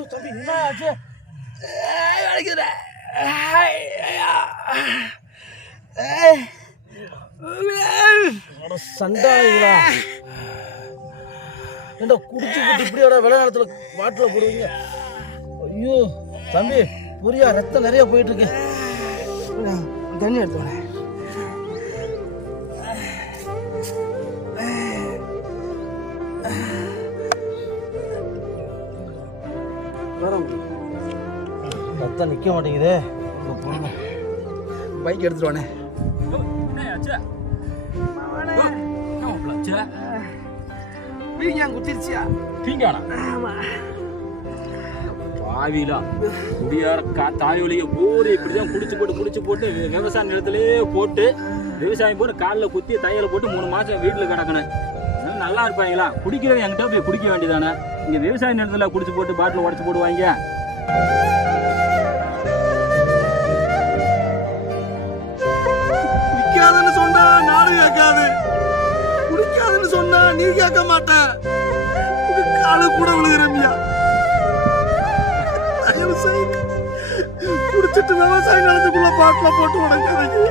ஐயோ, தம்பி என்ன ஆச்சு வலிக்குதுடா அட சண்டாங்களா ஏண்டா குடிச்சு போட்டு இப்படியோட விளையாடத்துல வாட்டில் போடுவீங்க? ஐயோ தம்பி புரியா ரத்தம் நிறைய போயிட்டு இருக்கு தண்ணி எடுத்து ரத்தம் நிக்க மாட்டேங்குதே. பைக் எடுத்துட்டு வானே ஏன் குத்திருச்சியா? பாவிலா குடியார கா தாய் வலிய பூரி இப்படிதான் குடிச்சு போட்டு குடிச்சு போட்டு விவசாய நிலத்திலேயே போட்டு விவசாயம் போட்டு காலில் குத்தி தையல போட்டு மூணு மாசம் வீட்டுல கிடக்கணும். நல்லா இருப்பாங்களா? குடிக்கிறவங்க என்கிட்ட போய் குடிக்க வேண்டியதானே? இங்கே விவசாய நிலத்துல குடிச்சு போட்டு பாட்டில் உடச்சி போடுவாங்க. குடிக்காதுன்னு சொன்னா நாடு கேட்காது. குடிக்காதுன்னு சொன்னா நீ கேட்க மாட்ட. கால கூட விழுகிறமியா தயவு செய்து குடிச்சிட்டு விவசாய நிலத்துக்குள்ள பாட்டில போட்டு உடஞ்சாதீங்க